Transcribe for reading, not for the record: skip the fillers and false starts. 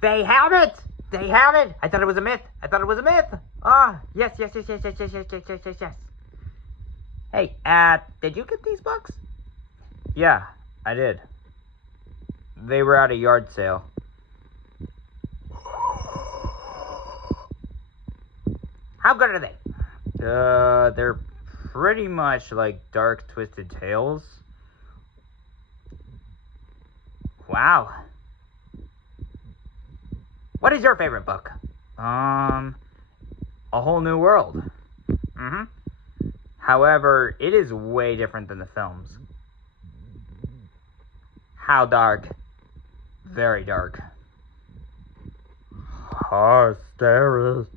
They have it! They have it! I thought it was a myth. I thought it was a myth. Ah, yes, yes, yes, yes, yes, yes, yes, yes, yes, yes, yes. Hey, did you get these books? Yeah, I did. They were at a yard sale. How good are they? They're pretty much like Dark Twisted Tales. Wow. What is your favorite book? A Whole New World. Mm-hmm. However, it is way different than the films. How dark? Very dark. Asteris.